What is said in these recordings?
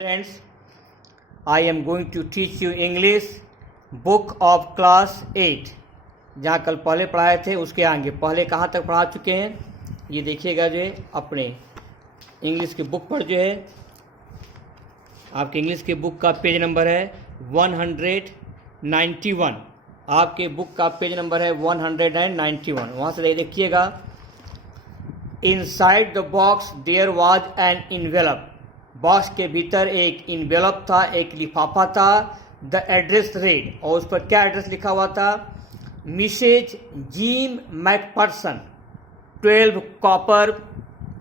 Friends, I am going to teach you English book of class 8। जहाँ कल पहले पढ़ाए थे उसके आगे पहले कहाँ तक पढ़ा चुके हैं ये देखिएगा। जो है अपने इंग्लिश की बुक पर जो है आपके इंग्लिश की बुक का पेज नंबर है 191। आपके बुक का पेज नंबर है 191। वहाँ से देखिएगा। Inside the box there was an envelope. Box के भीतर एक इन्वेलप था, एक लिफाफा था। द एड्रेस रेड, और उस पर क्या एड्रेस लिखा हुआ था? Mrs Jim McPherson, 12 copper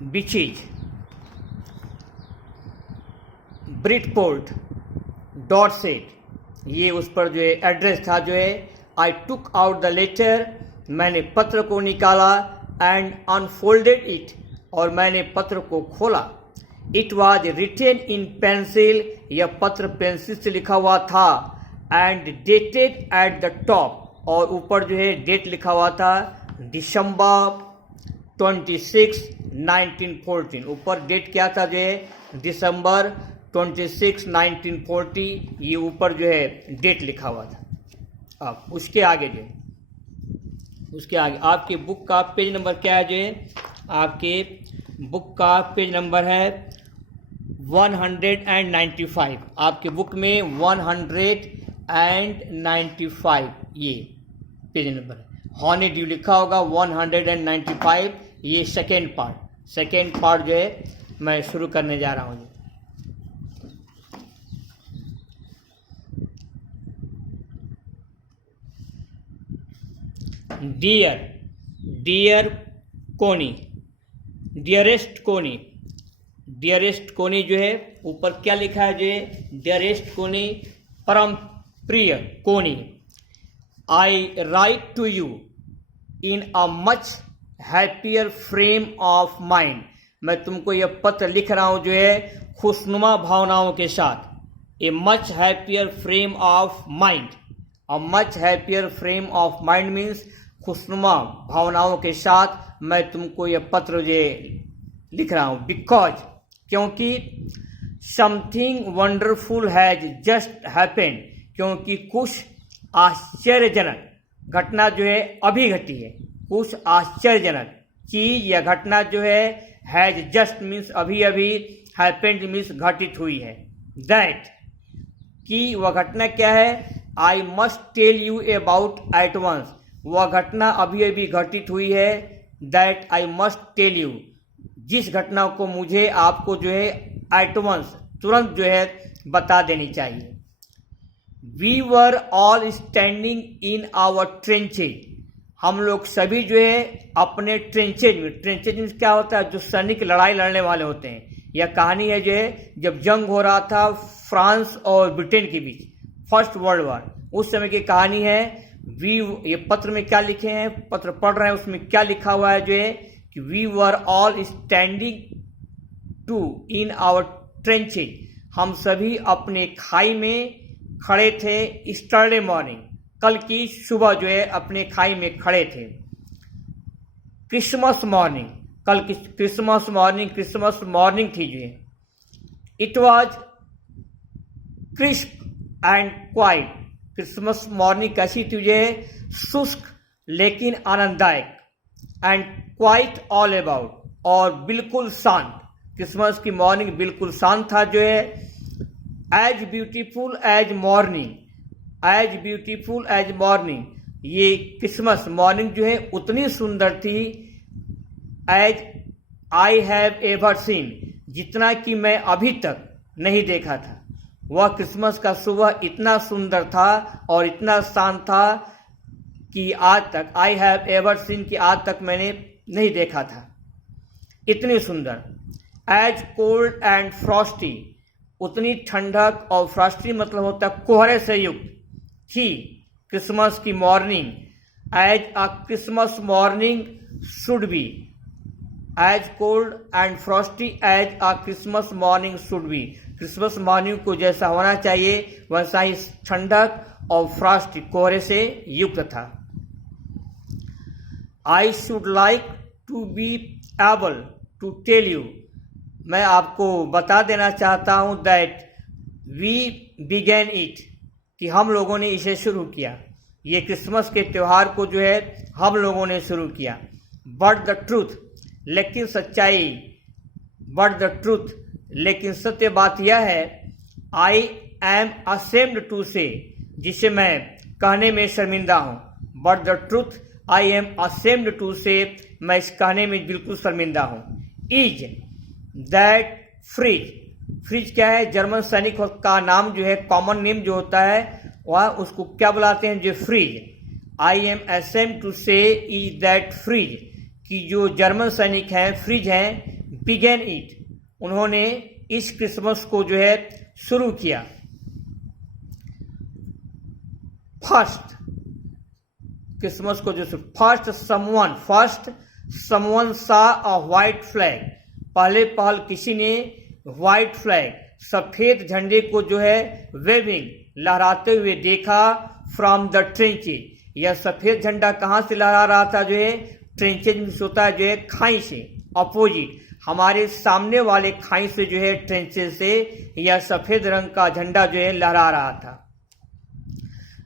beeches, Bridport, Dorset. ये उस पर जो है एड्रेस था। जो है I took out the letter, मैंने पत्र को निकाला। एंड अनफोल्डेड इट, और मैंने पत्र को खोला। It was written in pencil, यह पत्र पेंसिल से लिखा हुआ था। And dated at the top, और ऊपर जो है डेट लिखा हुआ था दिसंबर 26, 1914। ऊपर डेट क्या था? जो है दिसंबर 26, 1940। ये ऊपर जो है डेट लिखा हुआ था। अब उसके आगे जो है उसके आगे आपके बुक का पेज नंबर क्या है? जो है आपके बुक का पेज नंबर है 195। आपके बुक में 195 ये पेज नंबर है। हॉनी ड्यू लिखा होगा 195। ये सेकेंड पार्ट जो है मैं शुरू करने जा रहा हूँ। डियर कोनी, डियरेस्ट कोनी। डियरेस्ट कोनी जो है ऊपर क्या लिखा है? जो है डियरेस्ट कोनी, परम प्रिय Connie. I write to you in a much happier frame of mind. मैं तुमको यह पत्र लिख रहा हूं जो है खुशनुमा भावनाओं के साथ। A much happier frame of mind. A much happier frame of mind means खुशनुमा भावनाओं के साथ मैं तुमको यह पत्र जो लिख रहा हूं। बिकॉज, क्योंकि something wonderful has just happened, क्योंकि कुछ आश्चर्यजनक घटना जो है अभी घटी है। कुछ आश्चर्यजनक चीज या घटना जो है हैज जस्ट मीन्स अभी अभी, हैपेंड मीन्स घटित हुई है। दैट, कि वह घटना क्या है? I must tell you about at once, वह घटना अभी अभी घटित हुई है। That I must tell you, जिस घटना को मुझे आपको जो है एट वंस तुरंत जो है बता देनी चाहिए। We were all standing in our trenches, हम लोग सभी जो है अपने ट्रेंचेज में। ट्रेंचेज में क्या होता है? जो सैनिक लड़ाई लड़ने वाले होते हैं। यह कहानी है जो है जब जंग हो रहा था फ्रांस और ब्रिटेन के बीच, फर्स्ट वर्ल्ड वॉर, उस समय की कहानी है। ये पत्र में क्या लिखे हैं, पत्र पढ़ रहे हैं, उसमें क्या लिखा हुआ है? जो है कि we were all standing to in our trenches, हम सभी अपने खाई में खड़े थे। स्टर्डे मॉर्निंग, कल की सुबह जो है अपने खाई में खड़े थे। क्रिसमस मॉर्निंग, कल की क्रिसमस मॉर्निंग थी जो है। It was crisp and quite, Christmas morning कैसी थी? जो है शुष्क लेकिन आनंददायक। एंड क्वाइट ऑल अबाउट, और बिल्कुल शांत। क्रिसमस की मॉर्निंग बिल्कुल शांत था जो है। As beautiful as morning, as beautiful as morning, ये क्रिसमस मॉर्निंग जो है उतनी सुंदर थी। As I have ever seen, जितना कि मैं अभी तक नहीं देखा था। वह क्रिसमस का सुबह इतना सुंदर था और इतना शांत था कि आज तक, आई हैव एवर सीन, कि आज तक मैंने नहीं देखा था। इतनी सुंदर। एज कोल्ड एंड फ्रॉस्टी, उतनी ठंडक, और फ्रॉस्टी मतलब होता है कोहरे से युक्त थी क्रिसमस की morning. As a Christmas morning should be, as cold and frosty as a Christmas morning should be, Christmas morning को जैसा होना चाहिए वैसा ही ठंडक और फ्रॉस्ट कोहरे से युक्त था। I should like to be able to tell you, मैं आपको बता देना चाहता हूं दैट वी बिगेन इट, कि हम लोगों ने इसे शुरू किया। ये क्रिसमस के त्यौहार को जो है हम लोगों ने शुरू किया। बट द ट्रूथ, लेकिन सच्चाई, बट द ट्रूथ, लेकिन सत्य बात यह है, आई एम असेम्ड टू से, जिसे मैं कहने में शर्मिंदा हूँ। But the truth I am ashamed to say, मैं इस कहने में बिल्कुल शर्मिंदा हूँ। इज दैट फ्रिज, फ्रिज क्या है? जर्मन सैनिक का नाम जो है, कॉमन नेम जो होता है वह उसको क्या बुलाते हैं? जो Fritz. I am ashamed to say is that Fritz, कि जो जर्मन सैनिक हैं, फ्रिज हैं, बिगेन इट, उन्होंने इस क्रिसमस को जो है शुरू किया। फर्स्ट, क्रिसमस को जो फर्स्ट समवन सा अ व्हाइट फ्लैग, पहले किसी ने व्हाइट फ्लैग, सफेद झंडे को जो है वेविंग, लहराते हुए देखा, फ्रॉम द ट्रेंचेज। यह सफेद झंडा कहाँ से लहरा रहा था? जो है ट्रेंचेज में होता है, जो है खाई से, अपोजिट हमारे सामने वाले खाई से, जो है ट्रेंचेज से यह सफेद रंग का झंडा जो है लहरा रहा था।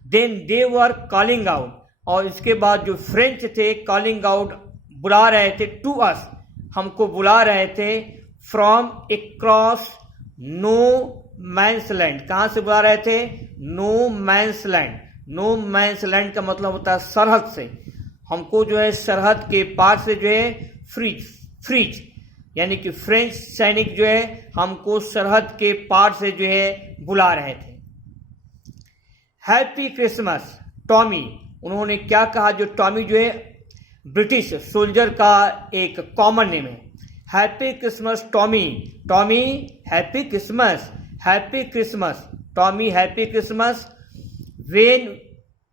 Then they were calling out, और इसके बाद जो फ्रेंच थे, कॉलिंग आउट, बुला रहे थे, टू अस, हमको बुला रहे थे, from across no man's land, कहाँ से बुला रहे थे? No man's land. No man's land का मतलब होता है सरहद से, हमको जो है सरहद के पार से जो है फ्रीज, यानी कि फ्रेंच सैनिक जो है हमको सरहद के पार से जो है बुला रहे थे। हैप्पी क्रिसमस टॉमी, उन्होंने क्या कहा? जो टॉमी जो है ब्रिटिश सोल्जर का एक कॉमन नेम है। Happy Christmas Tommy, Tommy happy Christmas, happy Christmas Tommy, happy Christmas. When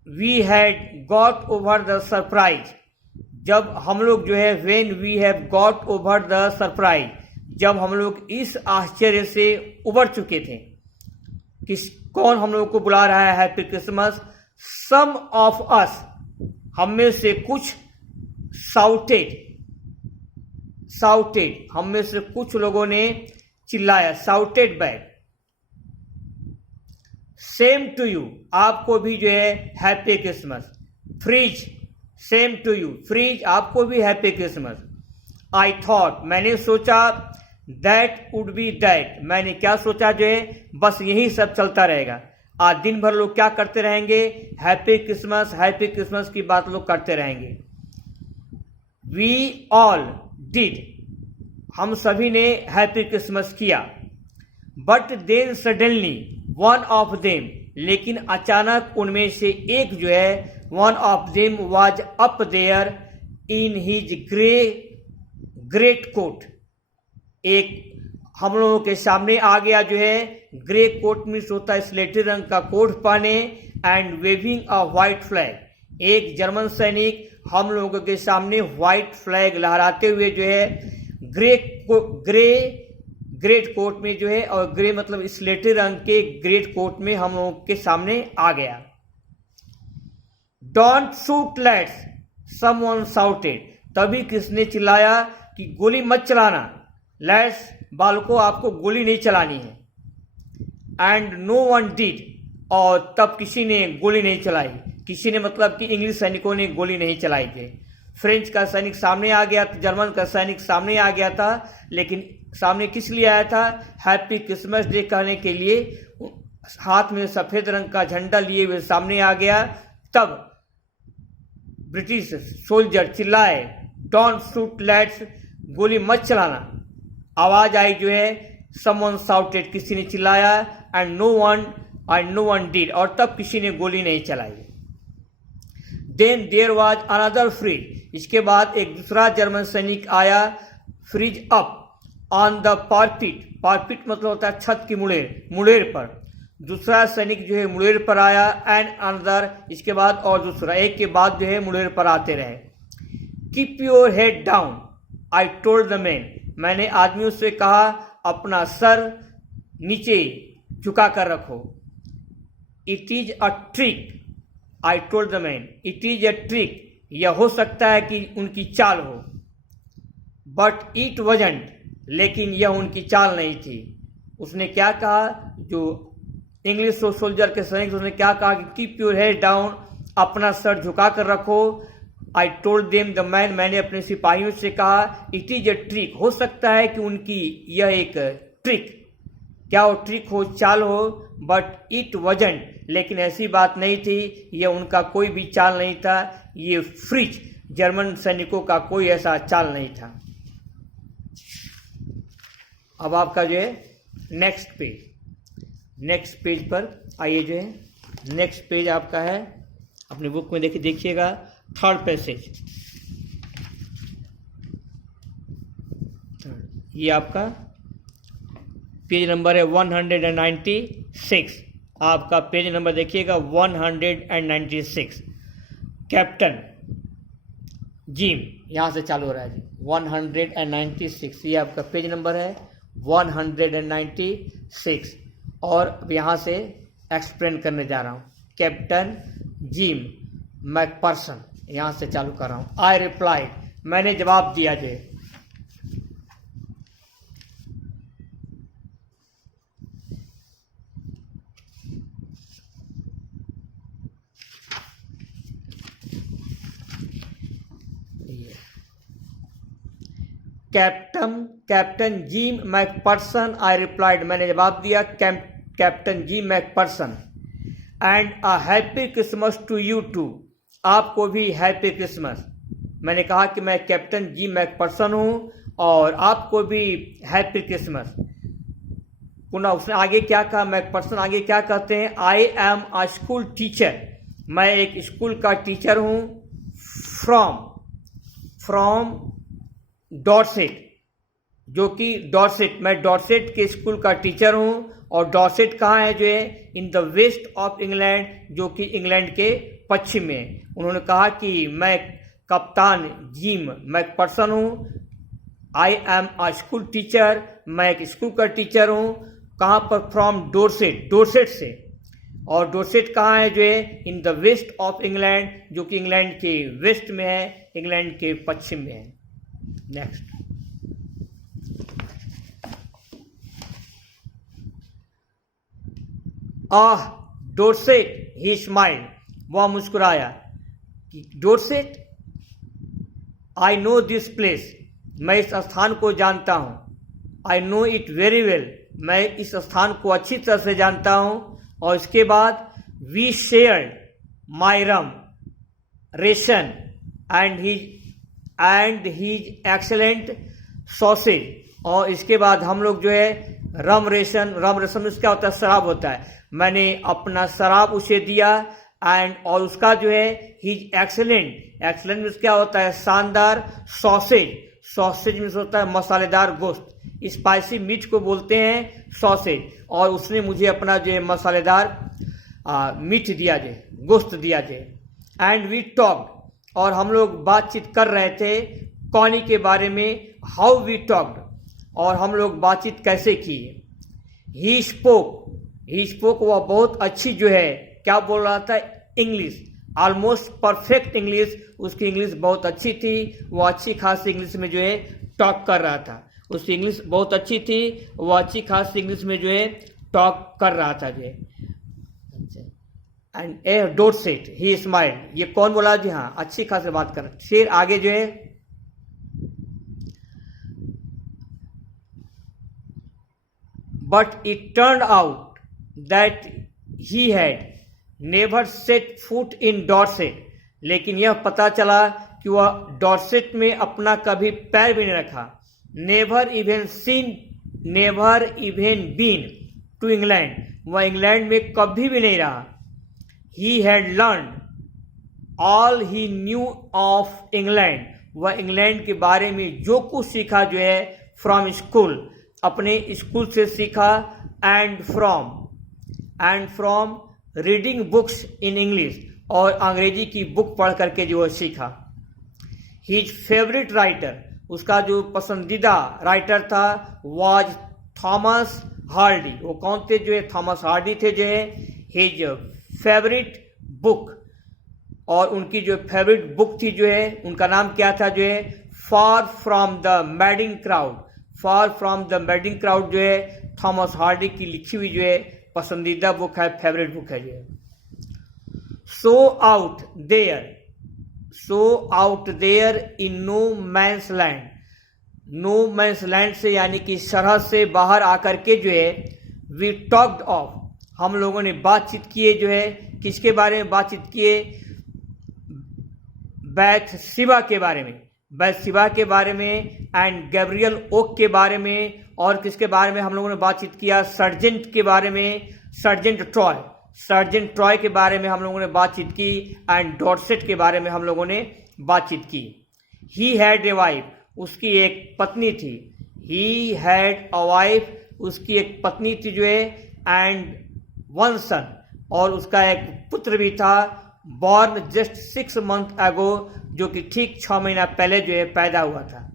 we had got over the surprise, जब हम लोग जो है, when we have got over the surprise, जब हम लोग इस आश्चर्य से उबर चुके थे। कौन हम लोग को बुला रहा है happy Christmas? Some of us, हम में से कुछ, साउटेड, हम में से कुछ लोगों ने चिल्लाया, shouted back. Same to you, आपको भी जो है happy Christmas. Fritz, same to you, Fritz आपको भी हैप्पी क्रिसमस। आई थॉट, मैंने सोचा, दैट वुड बी दैट, मैंने क्या सोचा? जो है बस यही सब चलता रहेगा, आज दिन भर लोग क्या करते रहेंगे? हैप्पी क्रिसमस की बात लोग करते रहेंगे। वी ऑल डिड, हम सभी ने हैप्पी क्रिसमस किया। But then suddenly one of them, लेकिन अचानक उनमें से एक जो है, one of them was up there in his great coat, एक हम लोगों के सामने आ गया, जो है ग्रे कोट में होता है स्लेटी रंग का कोट पहने, and waving a white flag, एक जर्मन सैनिक हम लोगों के सामने व्हाइट फ्लैग लहराते हुए जो है ग्रेट कोट में जो है, और ग्रे मतलब स्लेटी रंग के ग्रेट कोट में हम लोगों के सामने आ गया। Don't shoot let's, someone shouted, तभी किसने चिल्लाया कि गोली मत चलाना। लेट्स, बालकों आपको गोली नहीं चलानी है। एंड नो वन डिड, और तब किसी ने गोली नहीं चलाई। किसी ने मतलब कि इंग्लिश सैनिकों ने गोली नहीं चलाई थी। फ्रेंच का सैनिक सामने आ गया, जर्मन का सैनिक सामने आ गया था, लेकिन सामने किस लिए आया था? हैप्पी क्रिसमस डे कहने के लिए हाथ में सफेद रंग का झंडा लिए हुए सामने आ गया। तब ब्रिटिश सोल्जर चिल्लाए, डोंट शूट लेट्स, गोली मत चलाना। आवाज आई जो है, समवन शाउटेड, किसी ने चिल्लाया, एंड नो वन डिड, और तब किसी ने गोली नहीं चलाई। Then there was another Fritz, इसके बाद एक दूसरा जर्मन सैनिक आया, Fritz up on the parapet मतलब होता है छत की मुड़ेर पर। दूसरा सैनिक जो है मुड़ेर पर आया, एंड अनदर, इसके बाद और दूसरा, एक के बाद जो है मुड़ेर पर आते रहे। Keep your head down, I told the man, मैंने आदमियों से कहा अपना सर नीचे झुका कर रखो। It is a trick, I told the man, it is a trick, यह हो सकता है कि उनकी चाल हो। बट इट वजंट, लेकिन यह उनकी चाल नहीं थी। उसने क्या कहा? जो इंग्लिश सोल्जर के सैनिक उसने क्या कहा कि कीप योर हेड डाउन, अपना सर झुका कर रखो। I told them the man, मैंने अपने सिपाहियों से कहा इट इज ए ट्रिक, हो सकता है कि उनकी यह एक ट्रिक, क्या वो ट्रिक हो, चाल हो, बट इट वजंट, लेकिन ऐसी बात नहीं थी, यह उनका कोई भी चाल नहीं था, ये फ्रिज जर्मन सैनिकों का कोई ऐसा चाल नहीं था। अब आपका जो है नेक्स्ट पेज पर आइए, जो है नेक्स्ट पेज आपका है अपनी बुक में, देखिएगा थर्ड पैसेज, ये आपका पेज नंबर है 196, आपका पेज नंबर देखिएगा 196। कैप्टन जिम, यहां से चालू हो रहा है जी, 196, ये आपका पेज नंबर है 196। और अब यहां से एक्सप्लेन करने जा रहा हूं। कैप्टन जिम मैकपर्सन, यहां से चालू कर रहा हूं। आई रिप्लाइड, मैंने जवाब दिया जे। Captain Jim McPherson, I replied, मैंने जवाब दिया captain Jim McPherson. And a happy Christmas to you too, आपको भी हैप्पी क्रिसमस। मैंने कहा कि मैं कैप्टन जिम मैकपर्सन हूं और आपको भी हैप्पी क्रिसमस। पुनः उसने आगे क्या कहा, मैकपर्सन आगे क्या कहते हैं, I am a school teacher, मैं एक स्कूल का टीचर हूं। फ्रॉम डॉर्सेट, जो कि डॉर्सेट, मैं डॉर्सेट के स्कूल का टीचर हूं। और डॉर्सेट कहाँ है, जो है in the west of England, जो कि इंग्लैंड के पश्चिम में। उन्होंने कहा कि मैं कप्तान जिम मैकपर्सन हूं, I am a school teacher, मैं एक स्कूल का टीचर हूं। कहाँ पर, फ्रॉम डॉर्सेट, डॉर्सेट से। और डॉर्सेट कहाँ है, जो है in the west of England, जो कि इंग्लैंड के वेस्ट में है, इंग्लैंड के पश्चिम में है। नेक्स्ट, आह डॉर्सेट, ही स्माइल्ड, वह मुस्कुराया। Dorset, I know this place, मैं इस स्थान को जानता हूं। I know it very well, मैं इस स्थान को अच्छी तरह से जानता हूं। और इसके बाद we shared my rum ration and his excellent sausage, और इसके बाद हम लोग जो है रम रेशन क्या होता है, शराब होता है, मैंने अपना शराब उसे दिया। एंड और उसका जो है हीज एक्सेलेंट मीन्स क्या होता है, शानदार। सॉसेज मीन्स होता है मसालेदार गोश्त, स्पाइसी मीट को बोलते हैं सॉसेज। और उसने मुझे अपना जो है मसालेदार मीट दिया जे, गोश्त दिया जे। एंड वी टॉक्ड, और हम लोग बातचीत कर रहे थे कॉनी के बारे में, हाउ वी टॉक्ड, और हम लोग बातचीत कैसे की। ही स्पोक, वह बहुत अच्छी जो है क्या बोल रहा था, इंग्लिश, ऑलमोस्ट परफेक्ट इंग्लिश, उसकी इंग्लिश बहुत अच्छी थी। वो अच्छी खासी इंग्लिश में जो है टॉक कर रहा था, उसकी इंग्लिश बहुत अच्छी थी, वो अच्छी खासी इंग्लिश में जो है टॉक कर रहा था जो है। And A Dorset, he smiled, ये कौन बोला जी, हाँ अच्छी खासी बात कर। फिर आगे जो है but it turn out that he had never set foot in Dorset, लेकिन यह पता चला कि वह डॉर्सेट में अपना कभी पैर भी नहीं रखा। Never even been to England, वह इंग्लैंड में कभी भी नहीं रहा। He had learn all he knew of England, वह इंग्लैंड के बारे में जो कुछ सीखा जो है फ्रॉम स्कूल, अपने स्कूल से सीखा। And from reading books in English, और अंग्रेजी की बुक पढ़ करके जो सीखा। हिज फेवरेट राइटर, उसका जो पसंदीदा राइटर था, वाज थॉमस हार्डी। वो कौन थे, जो है थॉमस हार्डी थे जो है। हिज फेवरेट बुक, और उनकी जो फेवरेट बुक थी जो है, उनका नाम क्या था जो है, far from the madding crowd. Far from the madding crowd जो है थॉमस हार्डी की लिखी हुई जो है पसंदीदा बुक है, फेवरेट बुक है जो है। So out there in no man's land. No man's land से यानी कि सरहद से बाहर आकर के जो है वी टॉक्ड ऑफ, हम लोगों ने बातचीत किए जो है, किसके बारे में बातचीत किए, बैथशिबा के बारे में, बैथशिबा के बारे में, एंड गैब्रियल ओक के बारे में, और किसके बारे में हम लोगों ने बातचीत किया, सर्जेंट के बारे में, सर्जेंट ट्रॉय के बारे में हम लोगों ने बातचीत की, एंड डॉर्सेट के बारे में हम लोगों ने बातचीत की। ही हैड ए वाइफ, उसकी एक पत्नी थी। ही हैड अ वाइफ, उसकी एक पत्नी थी जो है, एंड वन सन, और उसका एक पुत्र भी था, बॉर्न जस्ट 6 months अगो, जो कि ठीक 6 महीना पहले जो है पैदा हुआ था।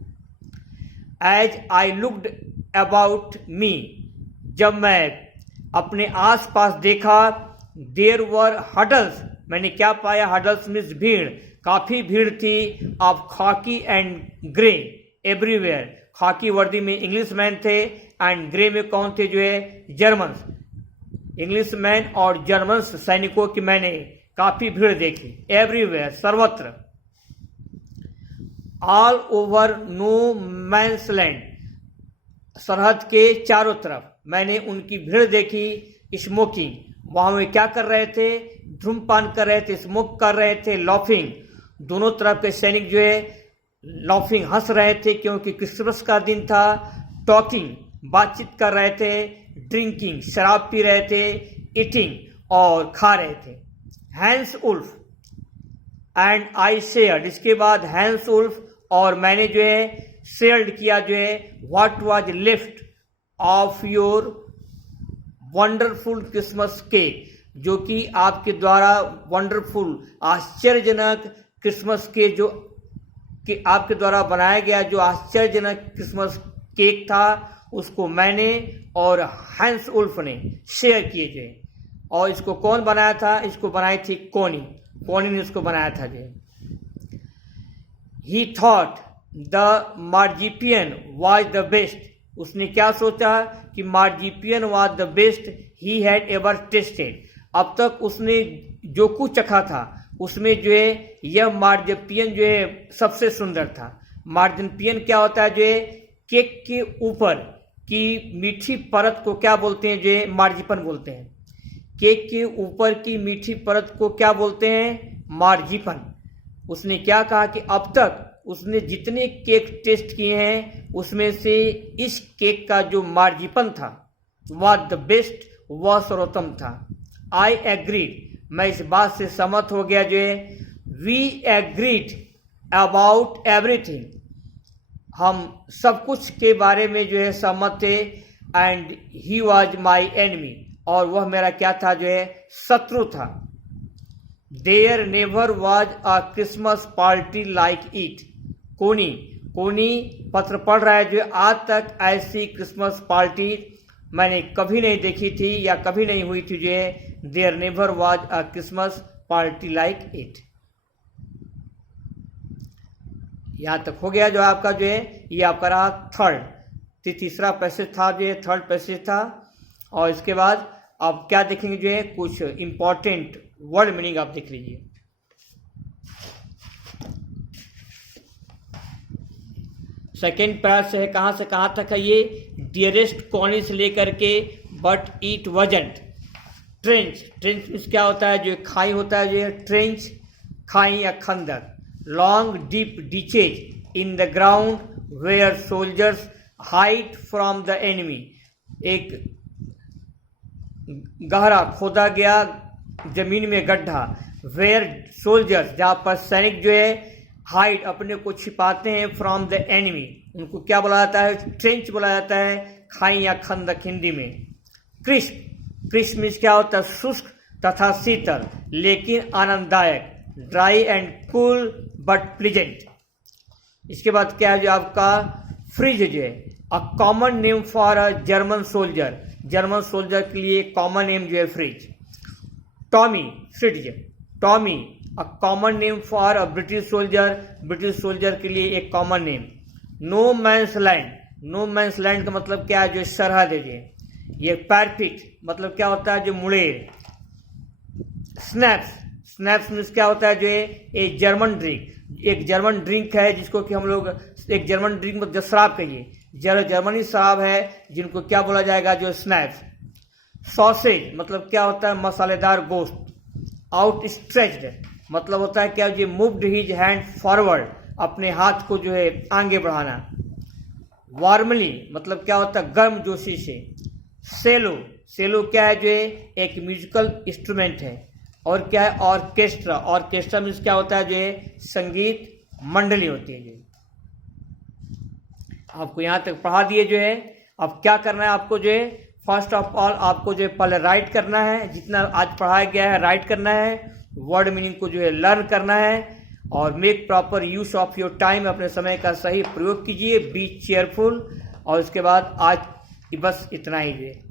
As I looked about me, जब मैं अपने आस पास देखा, देयर वर हडल्स, मैंने क्या पाया, हडल्स मीन्स भीड़, काफी भीड़ थी, ऑफ खाकी एंड ग्रे एवरीवेयर। खाकी वर्दी में इंग्लिश मैन थे, एंड ग्रे में कौन थे जो है, जर्मन। इंग्लिश मैन और जर्मन सैनिकों की मैंने काफी भीड़ देखी, एवरीवेयर, सर्वत्र। All over no man's land, सरहद के चारों तरफ मैंने उनकी भीड़ देखी। स्मोकिंग, वहां में क्या कर रहे थे, धूमपान कर रहे थे, स्मोक कर रहे थे, लॉफिंग, दोनों तरफ के सैनिक जो है लॉफिंग, हंस रहे थे क्योंकि क्रिसमस का दिन था। टॉकिंग, बातचीत कर रहे थे। ड्रिंकिंग, शराब पी रहे थे। ईटिंग, और खा रहे थे। Hans Wolf and I shared, इसके बाद हैंस उल्फ और मैंने जो है शेयर्ड किया जो है, what was left of your wonderful Christmas cake, जो कि आपके द्वारा वंडरफुल, आश्चर्यजनक क्रिसमस के जो कि आपके द्वारा बनाया गया जो आश्चर्यजनक क्रिसमस केक था, उसको मैंने और हैंस उल्फ ने शेयर किए थे। और इसको कौन बनाया था, इसको बनाई थी कोनी ने इसको बनाया था जी। He thought the marzipan was the best, उसने क्या सोचा कि marzipan was the best he had ever tasted, अब तक उसने जो कुछ चखा था उसमें जो है यह मार्जिपियन जो है सबसे सुंदर था। मार्जिपियन क्या होता है, जो है केक के ऊपर की मीठी परत को क्या बोलते हैं, जो है मार्जिपन बोलते हैं। केक के ऊपर की मीठी परत को क्या बोलते हैं, मार्जिपन। उसने क्या कहा कि अब तक उसने जितने केक टेस्ट किए हैं उसमें से इस केक का जो मार्जिपन था वह द बेस्ट, वह सर्वोत्तम था। आई एग्रीड, मैं इस बात से सहमत हो गया जो है। वी एग्रीड अबाउट एवरीथिंग, हम सब कुछ के बारे में जो है सहमत थे। And he was my enemy, और वह मेरा क्या था, जो है शत्रु था। There never was a Christmas party like it. कोनी पत्र पढ़ रहा है, जो आज तक ऐसी क्रिसमस पार्टी मैंने कभी नहीं देखी थी या कभी नहीं हुई थी, जो है there never was a Christmas party like it. यहां तक हो गया जो आपका जो है, ये आपका रहा थर्ड, तीसरा पैसेज था जो है, थर्ड पैसेज था। और इसके बाद आप क्या देखेंगे, जो है कुछ इंपॉर्टेंट वर्ड मीनिंग आप देख लीजिए। सेकेंड पैरा से है, कहां से कहां तक है ये, डियरेस्ट कॉनी से लेकर के बट इट वजंट। ट्रेंच मीन्स क्या होता है, जो खाई होता है, जो है ट्रेंच, खाई या खंदक। Long deep ditches in the ground where soldiers hide from the enemy, एक गहरा खोदा गया जमीन में गड्ढा, वेयर सोल्जर्स, जहां पर सैनिक जो है हाइड, अपने को छिपाते हैं, फ्रॉम द एनिमी, उनको क्या बोला जाता है, ट्रेंच बोला जाता है, खाई या खंदक हिंदी में। क्रिस्प मीन्स क्या होता है, शुष्क तथा शीतल लेकिन आनंददायक, dry and cool but pleasant. इसके बाद क्या है, जो आपका फ्रिज जो है, a common name for a German soldier, German soldier के लिए कॉमन नेम जो है Fritz. Tommy, Fritz, Tommy a common name for a British soldier, British soldier के लिए एक common name. No man's land, no man's land का मतलब क्या है, जो सरहद है, ये पैरफिट मतलब क्या होता है, जो मुड़ेर। स्नैप्स, स्नैप्स मीन्स क्या होता है, जो एक जर्मन ड्रिंक, एक जर्मन ड्रिंक है जिसको कि हम लोग एक जर्मन ड्रिंक मतलब शराब कहिए, जर्मनी शराब है जिनको क्या बोला जाएगा, जो स्नैप्स। सॉसेज मतलब क्या होता है, मसालेदार गोश्त। आउट स्ट्रेच्ड मतलब होता है क्या, जो मूव्ड हिज हैंड फॉरवर्ड, अपने हाथ को जो है आगे बढ़ाना। वार्मली मतलब क्या होता है, गर्म जोशी से। सेलो, सेलो क्या है, जो है एक म्यूजिकल इंस्ट्रूमेंट है। और क्या है, ऑर्केस्ट्रा, ऑर्केस्ट्रा मीन्स क्या होता है, जो है संगीत मंडली होती है। जो आपको यहाँ तक पढ़ा दिए जो है। अब क्या करना है आपको, जो है फर्स्ट ऑफ ऑल आपको जो है पहले राइट करना है, जितना आज पढ़ाया गया है राइट करना है। वर्ड मीनिंग को जो है लर्न करना है और make proper use of your time, अपने समय का सही प्रयोग कीजिए। B cheerful. और उसके बाद आज बस इतना ही है।